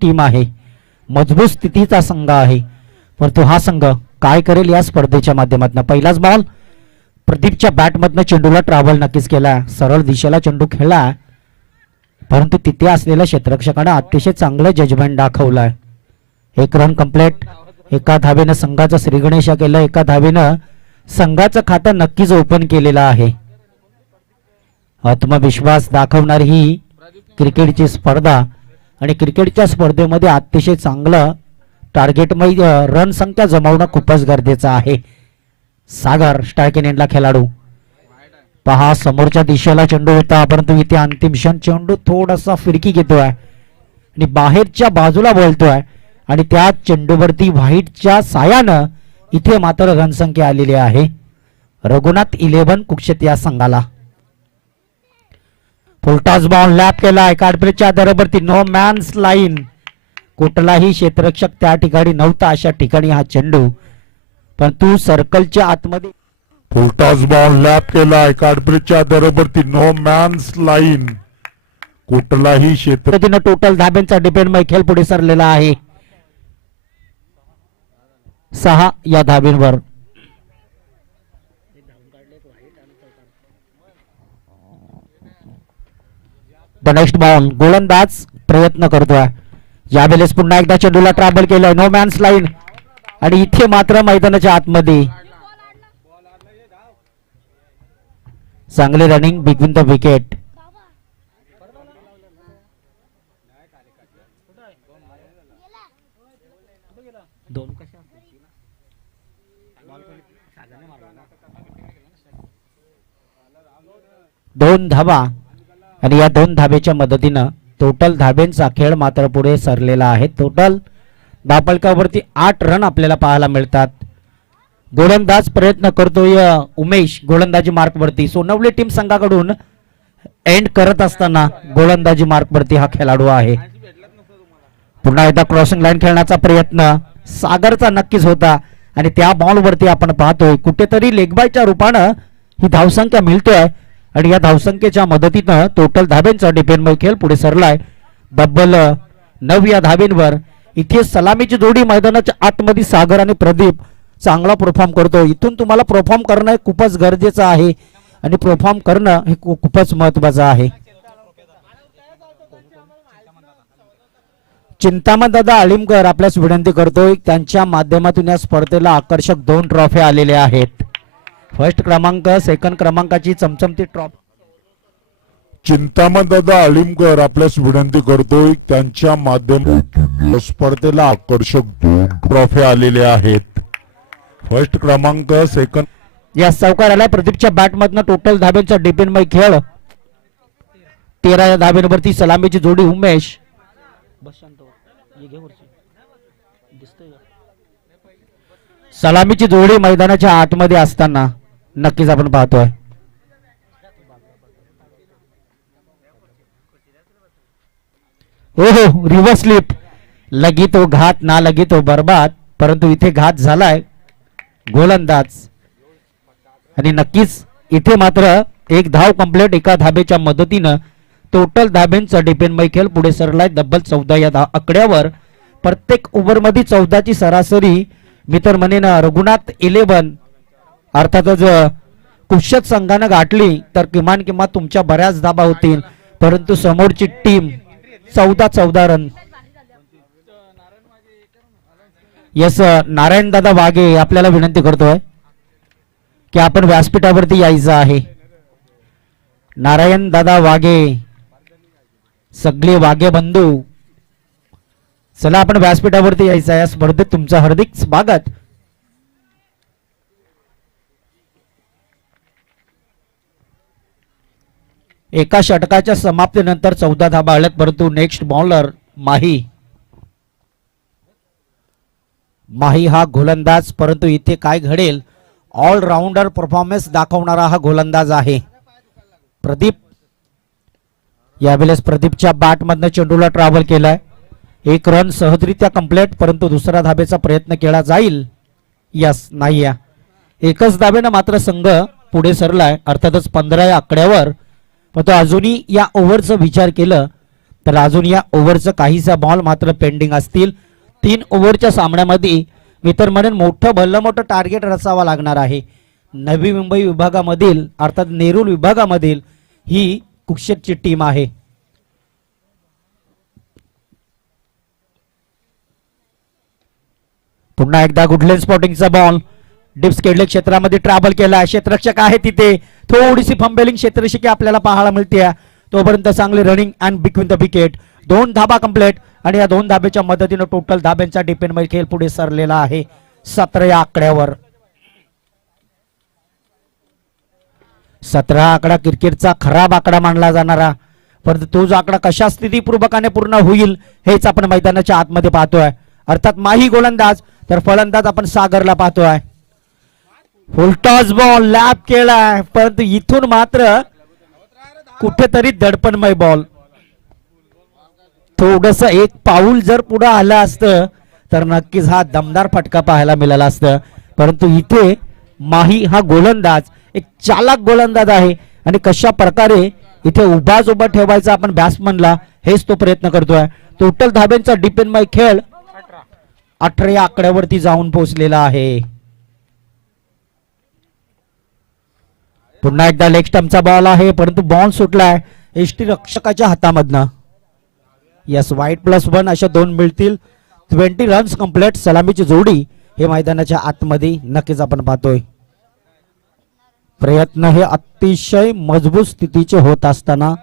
Team आहे, मजबूत स्थितीचा संघ आहे, परंतु हा संघ काय करेल या स्पर्धेच्या माध्यमातून. पहिलाच बॉल प्रदीपच्या बॅटमधनं चेंडूला ट्रॅव्हल नक्कीच केला, सरळ दिशेला चेंडू खेळला, परंतु तिथे असलेल्या क्षेत्ररक्षकाने अतिशय चांगलं जजमेंट दाखवलंय. एक रन कंप्लीट. एका धावेनं संघाचं श्रीगणेशा केलं, एका धावेनं संघाचं खातं नक्कीच ओपन केलेलं आहे. आत्मविश्वास दाखवणारी ही क्रिकेटची स्पर्धा आणि क्रिकेटच्या स्पर्धेमध्ये अतिशय चांगलं टार्गेटमय रन संख्या जमवणं खूपच गरजेचं आहे. सागर स्ट्रायक इन एंडला खेळाडू पहा, समोरच्या दिशेला चेंडू होता, परंतु इथे अंतिम क्षण चेंडू थोडासा फिरकी घेतोय आणि बाहेरच्या बाजूला बोलतोय आणि त्या चेंडूवरती व्हाईटच्या सायानं इथे मात्र रनसंख्या आलेली आहे रघुनाथ 11 कुक्षित या संघाला. फुलटॉस बॉल लॅप केलाय काडपिलच्या आधारावरती, नो मॅन्स लाईन. कुठलाही क्षेत्ररक्षक त्या ठिकाणी नव्हता, अशा ठिकाणी हा चेंडू, परंतु सर्कलच्या आतमध्ये फुलटॉस बॉल लॅप केलाय काडपिलच्या आधारावरती, नो मॅन्स लाईन. कुठलाही क्षेत्र टोटल धाब्यांचा डिपेंड खेळ पुढे सरलेला आहे 6 या धाब्यांवर. द नेक्स्ट बॉल गोलंदाज प्रयत्न करतोय, यावेळेस पुन्हा एकदा चेंडूला ट्रॅव्हल केलंय, नो मॅन्स लाईन आणि इथे मात्र मैदानाच्या आतमध्ये चांगले रनिंग बिटवीन द विकेट. दोन धावा आणि या 2 धाबेच्या मदतीनं टोटल धाब्यांचा खेळ मात्र पुढे सरलेला आहे. टोटल धावफलकावरती 8 रन आपल्याला पाहायला मिळतात. गोलंदाज प्रयत्न करतोय उमेश गोलंदाजी मार्कवरती. सोनवली टीम संघाकडून एंड करत असताना गोलंदाजी मार्कवरती हा खेळाडू आहे. पुन्हा एकदा क्रॉसिंग लाईन खेळण्याचा प्रयत्न सागरचा नक्कीच होता आणि त्या बॉलवरती आपण पाहतोय कुठेतरी लेगबायच्या रूपानं ही धावसंख्या मिळतोय आणि या धावसंख्येच्या मदतीनं टोटल धाब्यांचा डिपेंडमय खेळ पुढे सरलाय. डबल 9 या धाब्यांवर. इथे सलामीची जोडी मैदानाच्या आतमध्ये सागर आणि प्रदीप चांगला परफॉर्म करतो. इथून तुम्हाला परफॉर्म करणं हे खूपच गरजेचं आहे आणि परफॉर्म करणं हे खूपच महत्वाचं आहे. चिंतामण दादा अळीमकर आपल्यास विनंती करतोय, त्यांच्या माध्यमातून या स्पर्धेला आकर्षक 2 ट्रॉफी आलेल्या आहेत. फर्स्ट क्रमांक, सेकंड क्रमांकाची चमचमती ट्रॉफी. चिंतामण दादा अळीमकर आपल्यास विनंती करतोय, त्यांच्या माध्यमातून स्पर्धेला आकर्षक 2 ट्रॉफी आलेल्या आहेत. फर्स्ट क्रमांक, सेकंड. या चौकाराला प्रदीपच्या बॅटमधनं टोटल धाब्यांचा डिपेंडमय खेळ 13 या धाब्यांवरती सलामीची जोडी उमेश. सलामीची जोडी मैदानाच्या आतमध्ये असताना नक्कीच आपण पाहतोय. हो रिव्हर्स स्लिप, लगी तो घात ना लगी तो बर्बाद, परंतु इथे घात झालाय गोलंदाज आणि नक्कीच इथे मात्र 1 धाव कंप्लीट. एका धाबेच्या मदतीनं टोटल धाब्यांचा डिपेंडमय खेळ पुढे सरलाय. डबल 14 या आकड्यावर. प्रत्येक ओव्हरमध्ये 14ची सरासरी मी तर म्हणेन रघुनाथ 11 अर्थातच कुशत संघानं गाठली तर किमान तुमच्या बऱ्याच धाबा होतील, परंतु समोरची टीम 14 रन. यस नारायण दादा वाघे आपल्याला विनंती करतोय की आपण व्यासपीठावरती यायचं आहे. नारायण दादा वाघे, सगळे वाघे बंधू, चला आपण व्यासपीठावरती यायचं आहे. या स्पर्धेत तुमचं हार्दिक स्वागत. एका षटकाच्या समाप्तीनंतर 14 धाबा आल्यात, परंतु नेक्स्ट बॉलर माही हा गोलंदाज, परंतु इथे काय घडेल, ऑलराऊंडर परफॉर्मन्स दाखवणारा हा गोलंदाज आहे प्रदीप. यावेळेस प्रदीपच्या बॅटमधनं चेंडूला ट्रॅव्हल केलाय. 1 रन सहजरित्या कंप्लीट, परंतु दुसरा धाबेचा प्रयत्न केला जाईल. यस नाही या एकच धाबेनं मात्र संघ पुढे सरलाय, अर्थातच 15 या आकड्यावर. पण तो अजूनही या ओव्हरचा विचार केलं तर अजून या ओव्हरचं काहीसा बॉल मात्र पेंडिंग असतील. 3 ओव्हरच्या सामन्यामध्ये मी तर म्हणेन मोठं भलं मोठं टार्गेट रचावा लागणार आहे. नवी मुंबई विभागामधील अर्थात नेरूल विभागामधील ही कुक्षेटची टीम आहे. पुन्हा एकदा गुडलेन स्पॉटिंगचा बॉल डिप्स खेळले क्षेत्रामध्ये ट्रॅव्हल केला. क्षेत्ररक्षक आहे तिथे, थोडीशी फंबेलिंग क्षेत्ररक्षकी आपल्याला पाहायला मिळते. तोपर्यंत चांगले running and between the wicket. 2 dhaba complete आणि या 2 धाब्याच्या मदतीनं टोटल धाब्यांचा डिपेंडमध्ये खेळ पुढे सरलेला आहे 17 या आकड्यावर. 17 आकडा क्रिकेटचा खराब आकडा मानला जाणारा, परंतु तो जो आकडा कशा स्थितीपूर्वकाने पूर्ण होईल हेच आपण मैदानाच्या आतमध्ये पाहतोय. अर्थात माही गोलंदाज तर फलंदाज आपण सागरला पाहतोय. फुलटॉस बॉल लॅप केलाय, परंतु इथून मात्र कुठेतरी दडपणमय बॉल. थोडस एक पाऊल जर पुढे आलं असतं तर नक्कीच हा दमदार फटका पाहायला मिळाला असतं. परंतु इथे माही हा गोलंदाज एक चालाक गोलंदाज आहे आणि कशा प्रकारे इथे उभाच उभा ठेवायचा आपण बॅट्समनला हेच तो प्रयत्न करतोय. टोटल धाब्यांचा डिपेंडमय खेळ 18 या आकड्यावरती जाऊन पोहोचलेला आहे. पुन्हा एकदा लेग स्टंपचा बॉल आहे, परंतु बॉल सुटलाय एसटी रक्षकाच्या हातामधनं. यस, वाईट +1 अशा 2 मिळतील. 20 रन्स कंप्लीट. सलामीची जोडी हे मैदानाच्या आतमध्ये नक्कीच आपण पाहतोय. प्रयत्न हे अतिशय मजबूत स्थितीचे होत असताना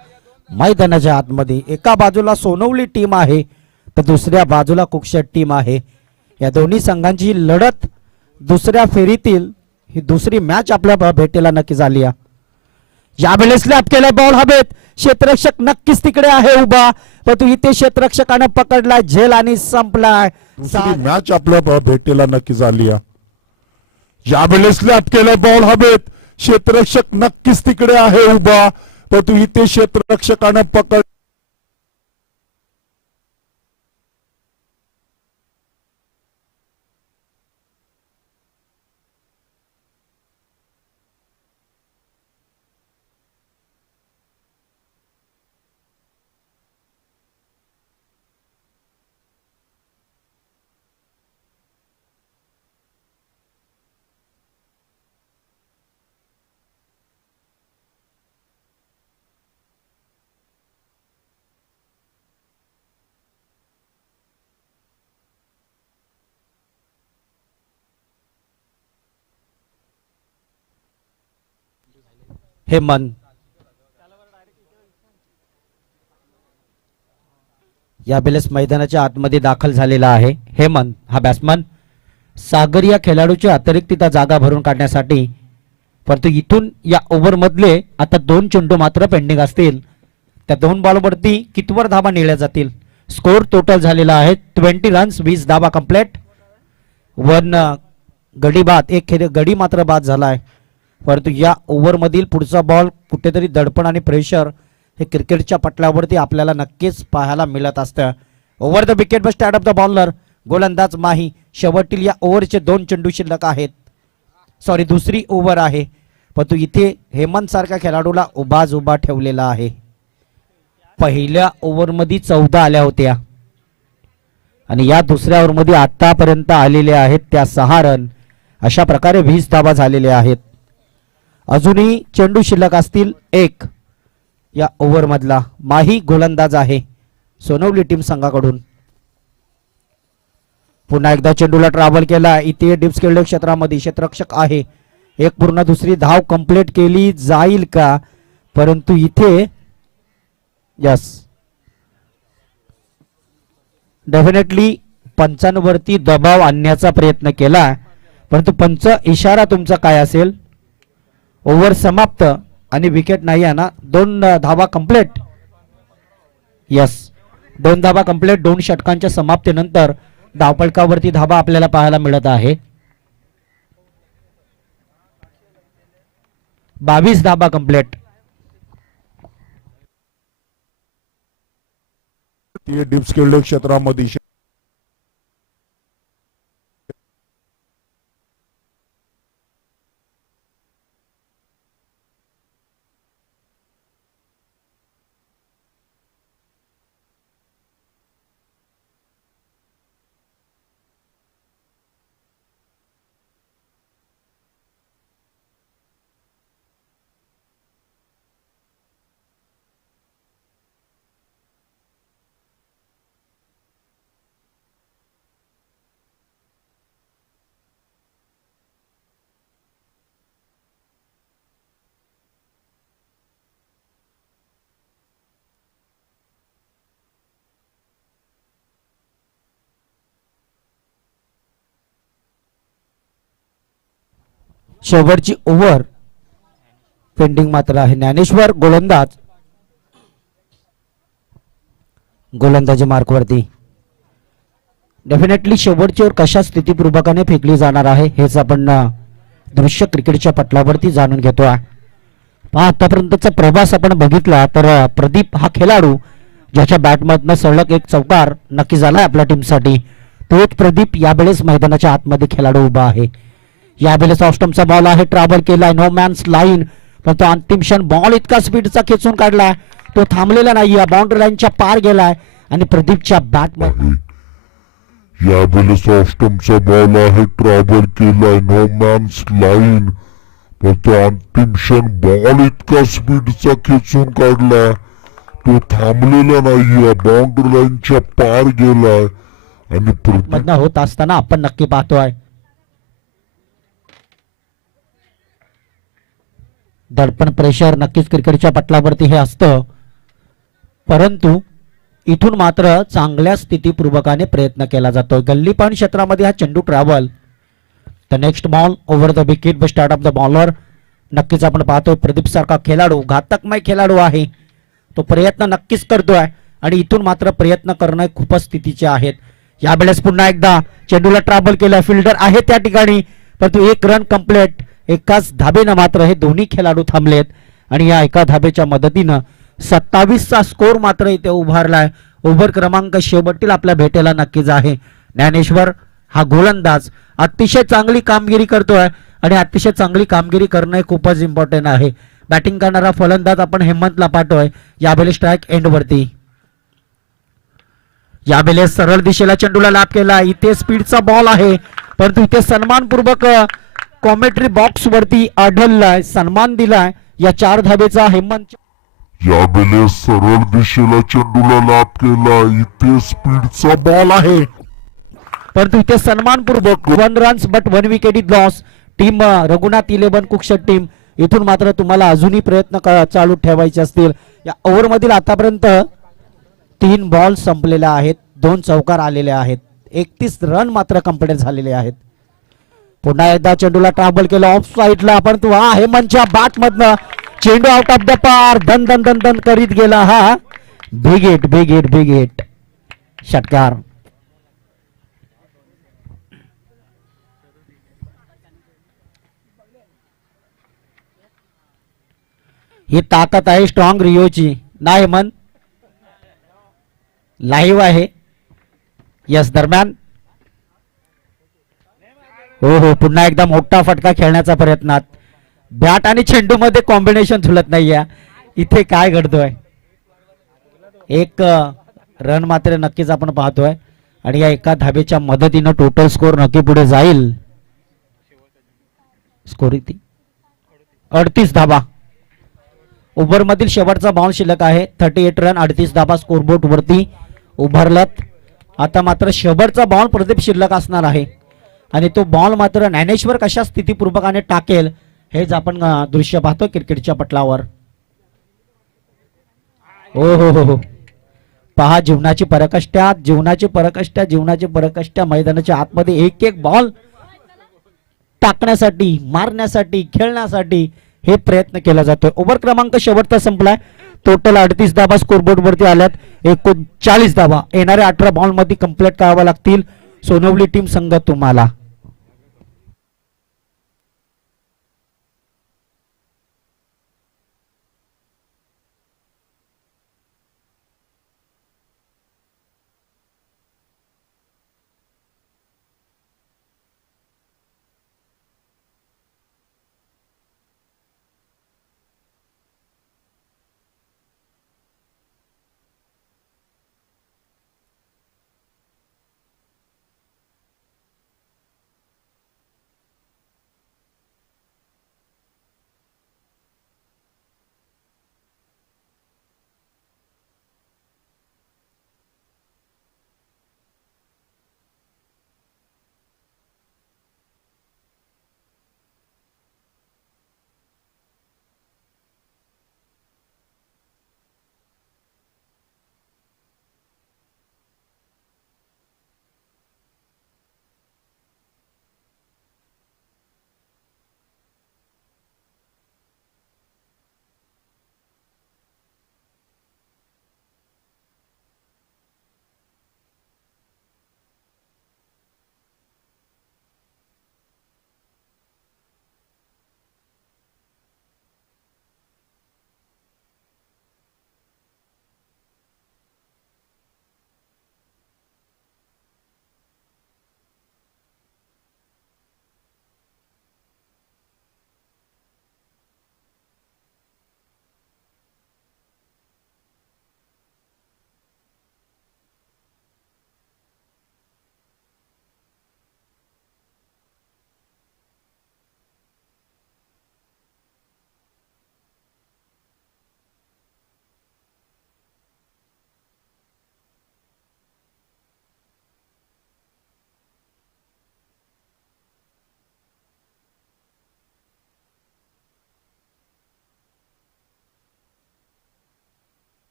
मैदानाच्या आतमध्ये एका बाजूला सोनवली टीम आहे तर दुसऱ्या बाजूला कुक्षट टीम आहे. या दोन्ही संघांची लढत दुसऱ्या फेरीतील ही दुसरी मॅच आपल्या भेटीला नक्की झाली आहे. यावेळेस लॅप केलाय बॉल हवेत. क्षेत्ररक्षक नक्कीच तिकडे आहे उभा, परंतु इथे क्षेत्ररक्षकाने पकडलाय झेल आणि संपलाय. दुसरी मॅच आपल्या भेटीला नक्की झाली आहे. यावेळेस लॅप केलाय बॉल हवेत. क्षेत्ररक्षक नक्कीच तिकडे आहे उभा, परंतु इथे क्षेत्ररक्षकाने पकड हेमंत यावेळेस मैदानाच्या आतमध्ये दाखल झालेला आहे. हेमंत हा बॅट्समन सागर या खेळाडूची अतिरिक्त जागा भरून काढण्यासाठी, परंतु इथून या ओव्हर मधले आता 2 चेंडू मात्र पेंडिंग असतील. त्या 2 बॉलवरती कितवर धाबा नेल्या जातील. स्कोर टोटल झालेला आहे 20 रन्स, 20 धाबा कंप्लीट. 1 गडी बाद, एक गडी मात्र बाद झालाय. परंतु या ओव्हर मधील पुढचा बॉल कुठेतरी दडपण आणि प्रेशर हे क्रिकेटच्या पटलावरती आपल्याला नक्कीच पाहायला मिळत असतं. ओव्हर द विकेट बस स्टॅट ऑफ द बॉलर गोलंदाज माही. शेवटतील या ओव्हरचे 2 चेंडू शिल्लक आहेत. सॉरी, दुसरी ओव्हर आहे, परंतु इथे हेमंत सारख्या खेळाडूला उभा ठेवलेला आहे. पहिल्या ओव्हर मध्ये 14 आल्या होत्या आणि या दुसऱ्या ओव्हर मध्ये आतापर्यंत आलेल्या आहेत त्या 6 रन. अशा प्रकारे 20 धाबा झालेल्या आहेत. अजूनही चेंडू शिल्लक असतील 1. या ओव्हर मधला माही गोलंदाज आहे सोनवली टीम संघाकडून. पुन्हा एकदा चेंडूला ट्रॅव्हल केला. इथे डिप्स खेळले क्षेत्रामध्ये क्षेत्ररक्षक आहे. एक पूर्ण दुसरी धाव कंप्लीट केली जाईल का, परंतु इथे यस, डेफिनेटली पंचांवरती दबाव आणण्याचा प्रयत्न केला, परंतु पंच इशारा तुमचा काय असेल. ओव्हर समाप्त आणि विकेट नाही आहे ना. 2 धावा कंप्लीट. यस, 2 धावा कंप्लीट. 2 षटकांच्या समाप्तीनंतर धावफलकावरती धावा आपल्याला पाहायला मिळत आहे. 22 धावा कंप्लीट. डिप्स खेळले क्षेत्रामध्ये शेवटची ओव्हर पेंडिंग मात्र आहे. ज्ञानेश्वर गोलंदाजी मार्कवरती. डेफिनेटली शेवटची ओव्हर कशा स्थितीपूर्वकाने फेकली जाणार आहे हेच आपण दृश्य क्रिकेटच्या पटलावरती जाणून घेतोय. पहा आतापर्यंतचा प्रवास आपण बघितला तर प्रदीप हा खेळाडू ज्याच्या बॅटमधनं सलग एक चौकार नक्की झालाय आपल्या टीमसाठी, तोच प्रदीप यावेळेस मैदानाच्या आतमध्ये खेळाडू उभा आहे. यावेळेस ऑस्टमचा बॉल आहे, ट्रॅव्हल केलाय नो मॅन्स लाईन, पण तो अंतिम क्षण बॉल इतका स्पीडचा खेचून काढलाय, तो थांबलेला नाही, बाउंड्री लाईनच्या पार गेलाय आणि प्रदीपच्या बॅटमध्ये यावेळेस ऑस्टमचा बॉल आहे, ट्रॅव्हल केलाय नो मॅन्स लाईन, पण तो अंतिम क्षण बॉल इतका स्पीडचा खेचून काढलाय, तो थांबलेला नाहीये, बाउंड्री लाईनच्या पार गेलाय आणि मधनं होत असताना आपण नक्की पाहतोय दडपण प्रेशर नक्कीच क्रिकेटच्या पटलावरती हे असतं, परंतु इथून मात्र चांगल्या स्थितीपूर्वकाने प्रयत्न केला जातोय. गल्ली पॉईंट क्षेत्रामध्ये हा चेंडू travel. The next ball over the wicket ब स्टार्ट ऑफ द बॉलर. नक्कीच आपण पाहतोय प्रदीप सारखा खेळाडू, घातकमय खेळाडू आहे, तो प्रयत्न नक्कीच करतोय आणि इथून मात्र प्रयत्न करणं खूपच स्थितीचे आहेत. यावेळेस पुन्हा एकदा चेंडूला ट्रॅव्हल केलं, फिल्डर आहे त्या ठिकाणी, परंतु एक रन कंप्लीट. एकाच धाबेनं मात्र हे दोन्ही खेळाडू थांबलेत आणि या एका धाबेच्या मदतीनं 27चा स्कोर मात्र इथे उभारलाय. ओव्हर क्रमांक शेवटील आपल्या भेटेला नक्कीच आहे. ज्ञानेश्वर हा गोलंदाज अतिशय चांगली कामगिरी करतोय आणि अतिशय चांगली कामगिरी करणं खूपच इम्पॉर्टंट आहे. बॅटिंग करणारा फलंदाज आपण हेमंतला पाठवोय यावेळेस स्ट्राईक एंड वरती. यावेळेस सरळ दिशेला चेंडूला लाभ केला, इथे स्पीडचा बॉल आहे, परंतु इथे सन्मानपूर्वक कॉमेंट्री बॉक्स वरती आढळलाय, सन्मान दिलाय या 4 धाबेचा हेमंत. यावेळेस सरळ दिशेला चेंडूला लाभ केला, इथे स्पीडचा बॉल आहे, परंतु इथे सन्मानपूर्वक 1 runs but 1 wicket is loss. Team Raghunath 11 कुकशट टीम इथून मात्र तुम्हाला अजूनही प्रयत्न चालू ठेवायचे असतील. या ओव्हर मधील आतापर्यंत 3 बॉल संपलेल्या आहेत, 2 चौकार आलेले आहेत, 31 रन मात्र कंप्लीट झालेले आहेत. पुन्हा एकदा चेंडूला ट्रॅव्हल केलं ऑफ साईडला, परंतु हा हेमंतच्या बॅट मधनं चेंडू आउट ऑफ द पार दन दन दन दन करीत गेला. हा big hit big hit big hit षटकार. ही ताकद आहे स्ट्रॉंग रिओची ना हेमंत, लाईव्ह आहे. यस दरम्यान हो हो पुन्हा एकदा मोठा फटका खेळण्याचा प्रयत्नात बॅट आणि चेंडू मध्ये कॉम्बिनेशन झुलत नाहीये. इथे काय घडतोय, एक रन मात्र नक्कीच आपण पाहतोय आणि या एका धाबेच्या मदतीनं टोटल स्कोर नक्की पुढे जाईल. स्कोर किती 38 धाबा. ओव्हर मधील शेवटचा बॉल शिल्लक आहे, 38 रन 38 धाबा स्कोरबोर्ड वरती उभारलात. आता मात्र शेवटचा बॉल प्रदीप शिल्लक असणार आहे आणि तो बॉल मात्र ज्ञानेश्वर कशा स्थितीपूर्वकाने टाकेल हेच आपण दृश्य पाहतो क्रिकेटच्या पटलावर. हो हो हो हो पहा जीवनाची पराकाष्ठा जीवनाची पराकाष्ठा मैदानाच्या आतमध्ये एक एक बॉल टाकण्यासाठी, मारण्यासाठी, खेळण्यासाठी हे प्रयत्न केला जातोय. ओव्हर क्रमांक शेवटचा संपलाय. टोटल 38 धाबा स्कोरबोर्ड वरती आल्यात, 39 धाबा येणाऱ्या 18 बॉल मध्ये कंप्लीट कराव्या लागतील. सोनवली टीम संघ तुम्हाला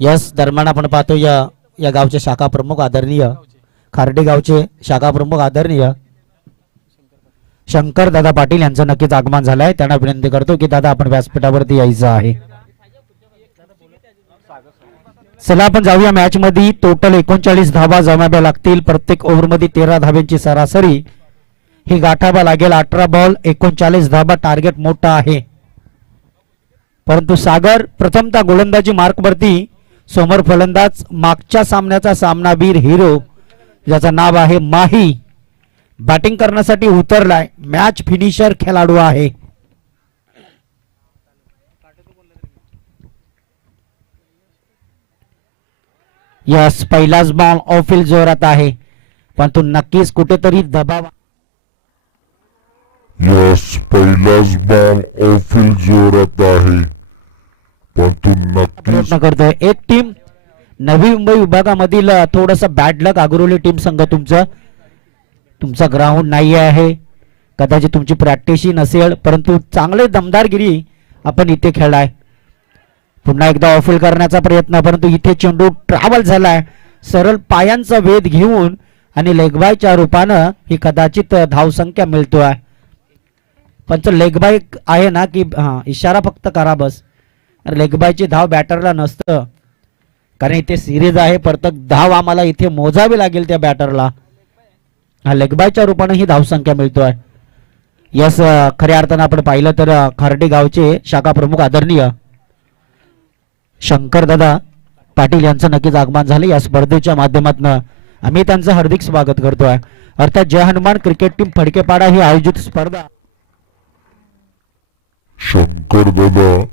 यस दरम्यान आपण पाहतो या गावचे शाखा प्रमुख आदरणीय खार्डी गावचे शाखा प्रमुख आदरणीय शंकर दादा पाटील यांचं नक्कीच आगमन झालंय. त्यांना विनंती करतो की दादा आपण व्यासपीठावरती यायचं आहे. चला आपण जाऊया मॅच मध्ये. टोटल 39 धावा जमाव्या लागतील. प्रत्येक ओव्हरमध्ये 13 धाब्यांची सरासरी ही गाठावा लागेल. 18 बॉल 39 धाबा टार्गेट मोठा आहे. परंतु सागर प्रथमतः गोलंदाजी मार्क वरती समोर फलंदाज मागच्या सामन्याचा सामनावीर हिरो ज्याचं नाव आहे माही बॅटिंग करण्यासाठी उतरलाय. मॅच फिनिशर खेळाडू आहे. यस पहिलाच बॉल ऑफिल जोरात आहे परंतु नक्कीच कुठेतरी दबाव. यस पहिलाच बॉल ऑफिल जोरात आहे परंतु नक्कीच प्रयत्न करतोय. एक टीम नवी मुंबई विभागामधील थोडस बॅड लक अग्रोली टीम संघ तुमचा ग्राउंड नाही आहे. कदाचित तुमची प्रॅक्टिसही नसेल परंतु चांगले दमदारगिरी आपण इथे खेळलाय. पुन्हा एकदा ऑफिल करण्याचा प्रयत्न परंतु इथे चेंडू ट्रॅव्हल झालाय सरळ पायांचा वेध घेऊन आणि लेगबायच्या रूपानं ही कदाचित धावसंख्या मिळतोय. पण तो लेगबाय आहे ना की इशारा फक्त करा बस. लेगबायची धाव बॅटरला नसतं कारण इथे सिरीज आहे. प्रत्येक धाव आम्हाला इथे मोजावी लागेल त्या बॅटरला. हा लेगबायच्या रूपाने ही धावसंख्या मिळतोय. यस खऱ्या अर्थानं आपण पाहिलं तर खार्डी गावचे शाखा प्रमुख आदरणीय शंकर दादा पाटील यांचं नक्कीच आगमन झाले. या स्पर्धेच्या माध्यमातून आम्ही त्यांचं हार्दिक स्वागत करतोय. अर्थात जय हनुमान क्रिकेट टीम फडकेपाडा ही आयोजित स्पर्धा शंकर दादा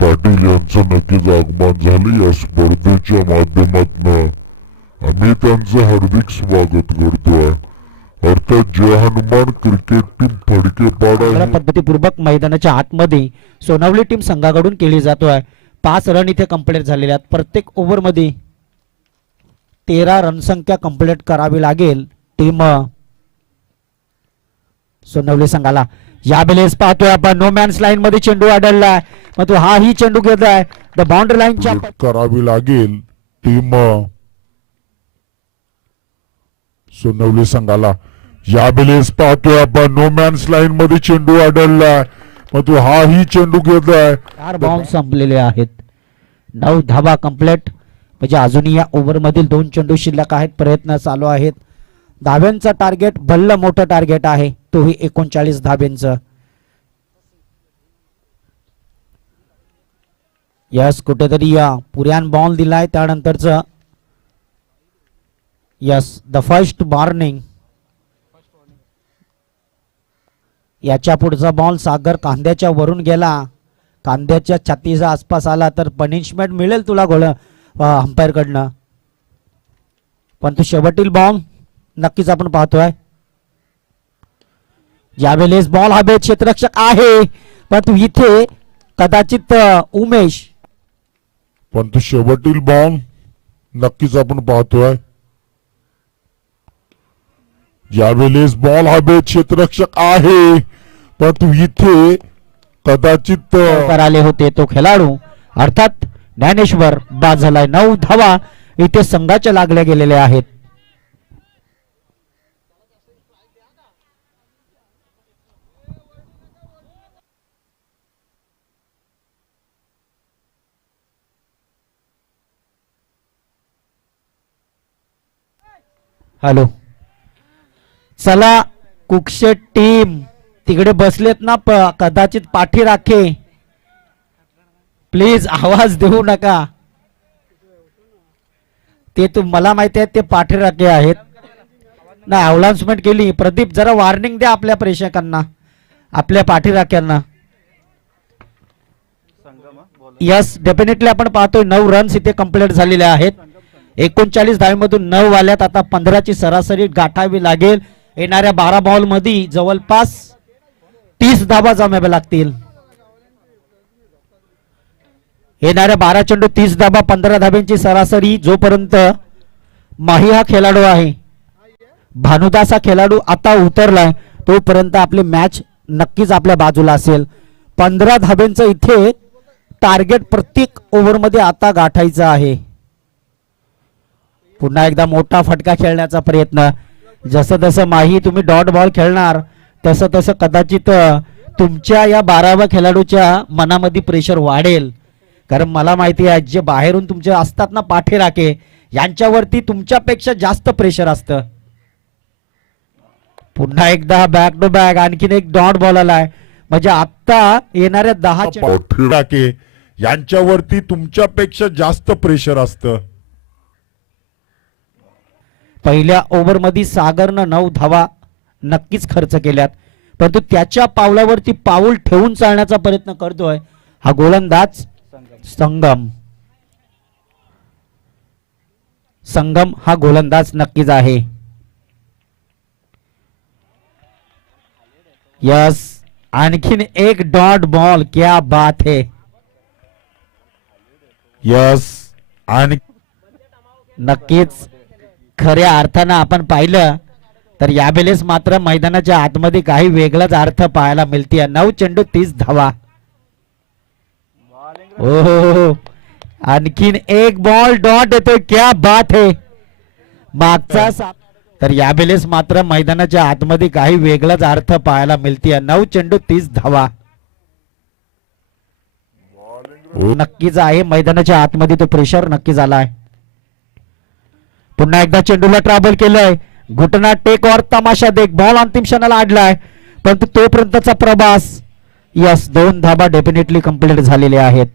पाटील यांचं नक्कीच आगमन झाले. या स्पर्धेच्या माध्यमातून आम्ही त्यांचं हार्दिक स्वागत करतोय. अर्थात जय हनुमान क्रिकेट टीम फडकेपाडा पद्धतीपूर्वक मैदानाच्या आतमध्ये सोनवली टीम संघाकडून केली जातोय. 5 रन इथे कंप्लीट झालेले आहेत. प्रत्येक ओव्हर मध्ये 13 रन संख्या कंप्लीट करावी लागेल टीम सोनवली संघाला. या बेलेस पाहतोय आपण नो मॅन्स लाईन मध्ये चेंडू आढळलाय मग तो हाही चेंडू घेतलाय द बाउंड्री लाईनच्या करावी लागेल टीम सोनवली संघाला. या बेलेस पाहतोय आपण नो मॅन्स लाईन मध्ये चेंडू आढळलाय मग तो हाही चेंडू घेतलाय. 4 बॉल संपलेले आहेत. 9 धावा कंप्लीट म्हणजे अजूनही या ओव्हर मधील 2 चेंडू शिल्लक आहेत. प्रयत्न चालू आहेत. धाब्यांचा टार्गेट भल्ल मोठं टार्गेट आहे तोही 39 धाब्यांचं. यस कुठेतरी पुऱ्यान बॉल दिलाय त्यानंतरच यस द फर्स्ट वॉर्निंग. याच्या पुढचा बॉल सागर कांद्याच्या वरून गेला. कांद्याच्या छातीच्या आसपास आला तर पनिशमेंट मिळेल तुला अंपायर कडनं. पण तो शेवटील बॉल नक्कीच आपण पाहतोय. यावेळेस बॉल हवेत क्षेत्ररक्षक आहे पण तू इथे कदाचित उमेश पण तो शेवटील बॉल नक्कीच आपण पाहतोय. यावेळेस बॉल हवेत क्षेत्ररक्षक आहे पण तू इथे कदाचित आले होते तो खेळाडू अर्थात ज्ञानेश्वर बाद झालाय. 9 धावा इथे संघाच्या लागल्या गेलेल्या आहेत. हॅलो चला कुकशेट टीम तिकडे बसलेत ना कदाचित पाठी राखे प्लीज आवाज देऊ नका. ते मला माहिती आहे ते पाठी राखे आहेत ना. अनाउन्समेंट केली. प्रदीप जरा वॉर्निंग द्या आपल्या प्रेक्षकांना आपल्या पाठी राख्यांना. यस डेफिनेटली आपण पाहतोय 9 रन्स इथे कंप्लीट झालेले आहेत. 39 धावेमधून 9 आल्यात. आता 15ची सरासरी गाठावी लागेल. येणाऱ्या 12 बॉल मध्ये जवळपास 30 धावा जमाव्या लागतील. येणाऱ्या 12 चेंडू 30 धावा 15 धाब्यांची सरासरी. जोपर्यंत माही हा खेळाडू आहे भानुदास हा खेळाडू आता उतरलाय तोपर्यंत आपली मॅच नक्कीच आपल्या बाजूला असेल. 15 धाब्यांचं इथे टार्गेट प्रत्येक ओव्हरमध्ये आता गाठायचं आहे. पुन्हा एकदा मोठा फटका खेळण्याचा प्रयत्न. जसं जसं माही तुम्ही डॉट बॉल खेळणार तसं तसं कदाचित तुमच्या या 12व्या खेळाडूच्या मनामध्ये प्रेशर वाढेल. कारण मला माहिती आहे जे बाहेरून तुमचे असतात ना पाठीराखे, यांच्यावरती तुमच्यापेक्षा जास्त प्रेशर असतं. पुन्हा एकदा बॅक टू बॅक आणखीन एक डॉट बॉल आलाय. म्हणजे आता येणाऱ्या 10 पाठीराखे यांच्यावरती तुमच्यापेक्षा जास्त प्रेशर असतं. पहिल्या ओव्हरमध्ये सागरनं 9 धावा नक्कीच खर्च केल्यात, परंतु त्याच्या पावलावरती पाऊल ठेवून चालण्याचा प्रयत्न करतोय हा गोलंदाज संगम हा गोलंदाज नक्कीच आहे. यस, आणखीन एक डॉट बॉल. क्या बात है. यस, आणि नक्कीच खऱ्या अर्थानं आपण पाहिलं तर यावेळेस मात्र मैदानाच्या आतमध्ये काही वेगळाच अर्थ पाहायला मिळते. 9 चेंडू 30 धावा. हो, आणखीन एक बॉल डॉट येतोय. क्या बात है. मागचा तर यावेळेस मात्र मैदानाच्या आतमध्ये काही वेगळाच अर्थ पाहायला मिळते. 9 चेंडू 30 धावा. नक्कीच आहे मैदानाच्या आतमध्ये तो प्रेशर नक्कीच आलाय. पुन्हा एकदा चेंडूला ट्रॅव्हल केलंय. घुटना टेक और तमाशा देख. बॉल अंतिम क्षणाला अडलाय, परंतु तोपर्यंतचा प्रवास. यस, 2 धाबा डेफिनेटली कंप्लीट झालेले आहेत.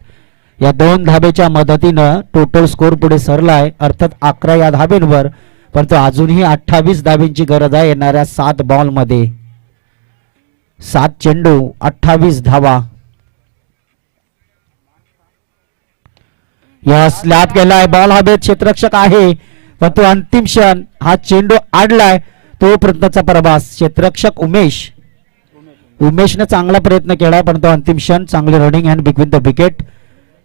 या 2 धाब्याच्या मदतीनं टोटल स्कोर पुढे सरलाय, अर्थात 11 या धाब्यांवर. परंतु अजूनही 28 धाब्यांची गरज आहे येणाऱ्या 7 बॉल मध्ये. 7 चेंडू 28 धावा. यस, स्लॅप केलाय. बॉल हवेत, क्षेत्ररक्षक आहे, परंतु अंतिम क्षण हा चेंडू आडलाय. तोपर्यंतचा प्रवास. क्षेत्ररक्षक उमेशने चांगला प्रयत्न केलाय, परंतु अंतिम क्षण चांगली running and between the wicket.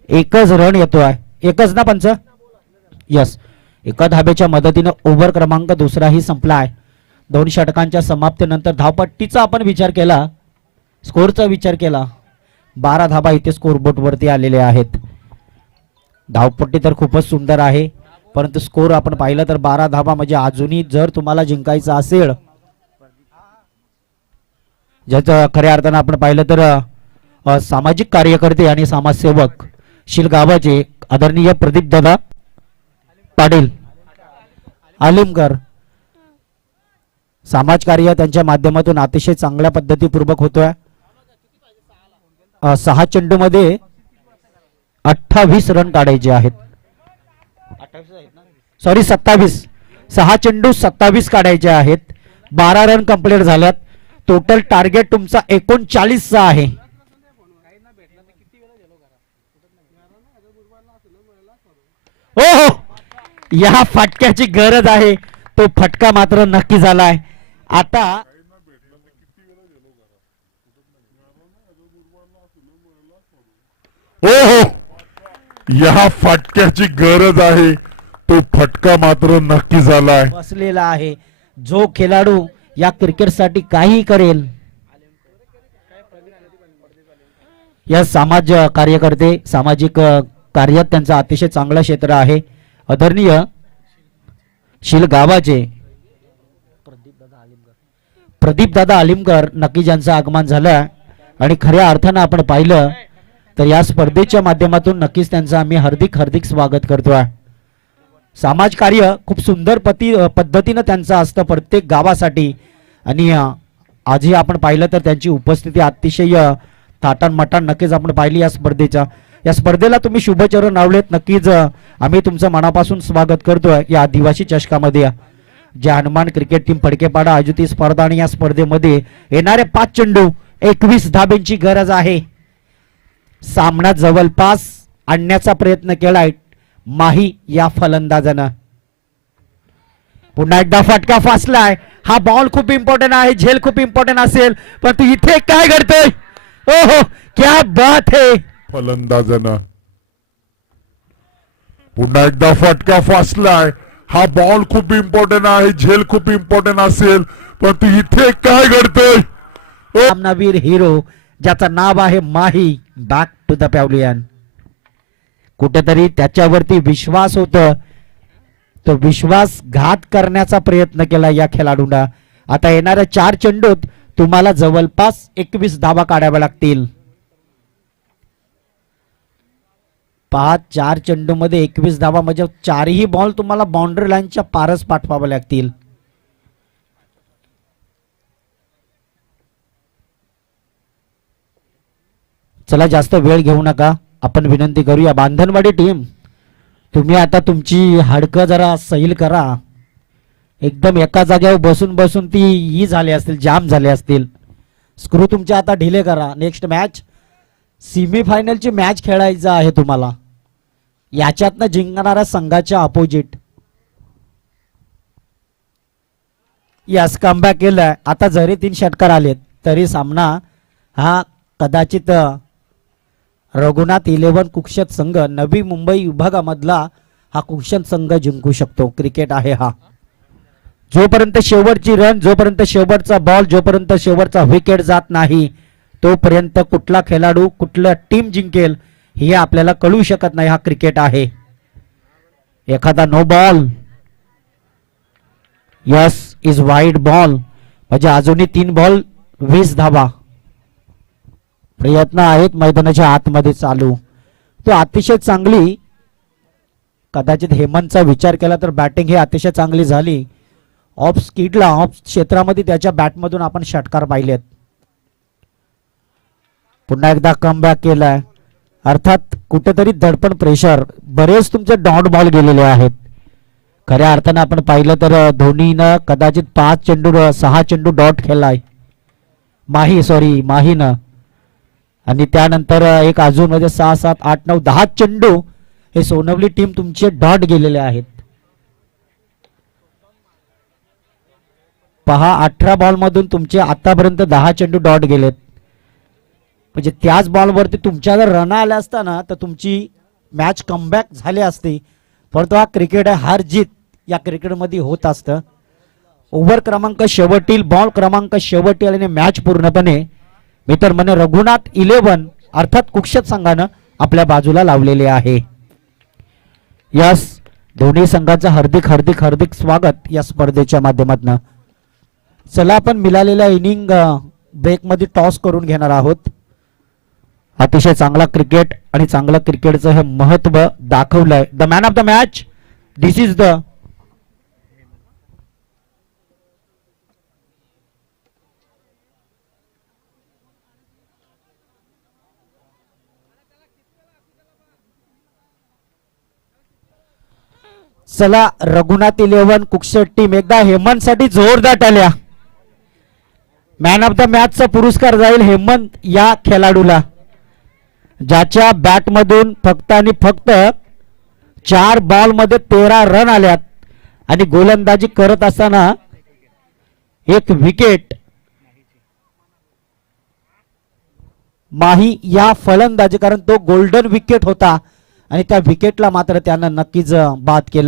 एकच रन येतोय. एकच ना पंच. यस, एका धाब्याच्या मदतीनं ओव्हर क्रमांक दुसराही संपलाय. 2 षटकांच्या समाप्तीनंतर धावपट्टीचा आपण विचार केला, स्कोरचा विचार केला, 12 धाबा इथे स्कोरबोर्ड वरती आलेले आहेत. धावपट्टी तर खूपच सुंदर आहे, परंतु स्कोर आपण पाहिलं तर 12 धाबा. म्हणजे अजूनही जर तुम्हाला जिंकायचं असेल, ज्याचं खऱ्या अर्थानं आपण पाहिलं तर सामाजिक कार्यकर्ते आणि समाजसेवक शिलगावाचे आदरणीय प्रदीप दादा पाटील आलिमकर, समाजकार्य त्यांच्या माध्यमातून अतिशय चांगल्या पद्धतीपूर्वक होतोय. 6 चेंडू मध्ये 28 रन काढायचे आहेत. सॉरी 27. 6 चेंडू 27 काढायचे आहेत. 12 रन कंप्लीट झाल्यात. टोटल टार्गेट तुमचा 39 चा आहे. हो, या फटक्याची गरज आहे. तो फटका मात्र नक्की झालाय. आता हो, या फटक्याची गरज आहे. तो फटका मात्र नक्की झालाय. बसलेला आहे. जो खेळाडू या क्रिकेटसाठी काही करेल. या समाज कार्यकर्ते सामाजिक कार्यात त्यांचं अतिशय चांगलं क्षेत्र आहे. आदरणीय शिलगावाचे प्रदीप दादा आलिमकर नक्की ज्यांचं आगमन झालं. आणि खऱ्या अर्थानं आपण पाहिलं तर या स्पर्धेच्या माध्यमातून नक्कीच त्यांचं आम्ही हार्दिक स्वागत करतोय. समाजकार्य खूप सुंदर पद्धतीनं त्यांचं असतं प्रत्येक गावासाठी. आणि आजही आपण पाहिलं तर त्यांची उपस्थिती अतिशय थाटांमटान नक्कीच आपण पाहिली या स्पर्धेच्या. या स्पर्धेला तुम्ही शुभचरण लावलेत, नक्कीच आम्ही तुमचं मनापासून स्वागत करतोय या आदिवासी चषकामध्ये. जे हनुमान क्रिकेट टीम फडकेपाडा आयोजित स्पर्धा आणि या स्पर्धेमध्ये येणारे 5 चेंडू 21 धाब्यांची गरज आहे. सामना जवळपास आणण्याचा प्रयत्न केलाय माही या फलंदाजानं. पुन्हा एकदा फटका फासलाय. हा बॉल खूप इम्पॉर्टंट आहे, झेल खूप इम्पॉर्टंट असेल, परंतु इथे काय घडतंय. ओहो, क्या बात है. फलंदाजानं पुन्हा एकदा फटका फासलाय. हा बॉल खूप इम्पॉर्टंट आहे, झेल खूप इम्पॉर्टंट असेल, परंतु इथे काय घडतंय. सामनावीर हिरो ज्याचं नाव आहे माही, बॅक टू द पॅव्हलियन. कुठेतरी त्याच्यावरती विश्वास होता, तो विश्वासघात करण्याचा प्रयत्न केला या खेळाडूंना. आता येणाऱ्या 4 चेंडूत तुम्हाला जवळपास 21 धावा काढाव्या लागतील. 4 चेंडूमध्ये 21 धावा म्हणजे 4ही बॉल तुम्हाला बाउंड्री लाईनच्या पारच पाठवावे लागतील. चला जास्त वेळ घेऊ नका, आपण विनंती करूया. बांधनवाडी टीम, तुम्ही आता तुमची हाडकं जरा सैल करा. एकदम एका जागेवर बसून बसून ती ही झाले असतील, जाम झाले असतील. स्क्रू तुमच्या आता ढिले करा. नेक्स्ट मॅच सेमीफायनलची मॅच खेळायचं आहे तुम्हाला, याच्यातनं जिंकणाऱ्या संघाच्या अपोजिट. यस, कमबॅक केलाय. आता जरी 3 षटकार आलेत तरी सामना हा कदाचित रघुनाथ 11 कुक्षत संघ, नवी मुंबई विभागामधला हा कुक्षत संघ जिंकू शकतो. क्रिकेट आहे हा. जोपर्यंत शेवटची रन, जोपर्यंत शेवटचा बॉल, जोपर्यंत शेवटचा विकेट जात नाही, तोपर्यंत कुठला खेळाडू कुठला टीम जिंकेल हे आपल्याला कळू शकत नाही. हा क्रिकेट आहे. एखादा no ball, yes is wide ball, म्हणजे अजूनही 3 बॉल 20 धावा. प्रयत्न आहेत मैदानाच्या आतमध्ये चालू. तो अतिशय चांगली, कदाचित हेमंतचा विचार केला तर बॅटिंग ही अतिशय चांगली झाली. ऑफ स्पीडला, ऑफ क्षेत्रामध्ये त्याच्या बॅटमधून आपण षटकार पाहिलेत. पुन्हा एकदा कमबॅक केलाय. अर्थात कुठेतरी दडपण, प्रेशर, बरेच तुमचे डॉट बॉल गेलेले आहेत. खऱ्या अर्थानं आपण पाहिलं तर धोनीनं कदाचित 6 चेंडू डॉट खेळलाय. माहीनं. आणि त्यानंतर एक अजून मध्ये 6, 7, 8, 9, 10 चेंडू हे सोनवली टीम तुमचे डॉट गेलेले आहेत. पहा, 18 बॉल मधून तुमचे आतापर्यंत 10 चेंडू डॉट गेलेत. म्हणजे त्याच बॉलवरती तुमच्या जर रन आल्या असताना तर तुमची मॅच कमबॅक झाली असती. परंतु हा क्रिकेट आहे, हार जीत या क्रिकेटमध्ये होत असतं. ओव्हर क्रमांक शेवटील, बॉल क्रमांक शेवटील आणि मॅच पूर्णपणे मित्र म्हणे रघुनाथ 11 अर्थात कुक्षत संघानं आपल्या बाजूला लावलेले आहे. यस, दोन्ही संघाचं हार्दिक हार्दिक हार्दिक स्वागत या स्पर्धेच्या माध्यमातून. चला आपण मिळालेल्या इनिंग ब्रेकमध्ये टॉस करून घेणार आहोत. अतिशय चांगला क्रिकेट आणि चांगलं क्रिकेटचं हे महत्व दाखवलंय. The man of the match, this is the चला रघुनाथ 11 कुक्षट टीम, एकदा हेमंत साठी जोरदार टाळ्या. मॅन ऑफ द मॅचचा पुरस्कार जाईल हेमंत या खेळाडूला, ज्याच्या बॅट मधून फक्त आणि फक्त 4 बॉल मध्ये 13 रन आल्यात आणि गोलंदाजी करत असताना 1 विकेट. माही या फलंदाजी, कारण तो गोल्डन विकेट होता आणि त्या विकेटला मात्र त्यानं नक्कीच बाद केला.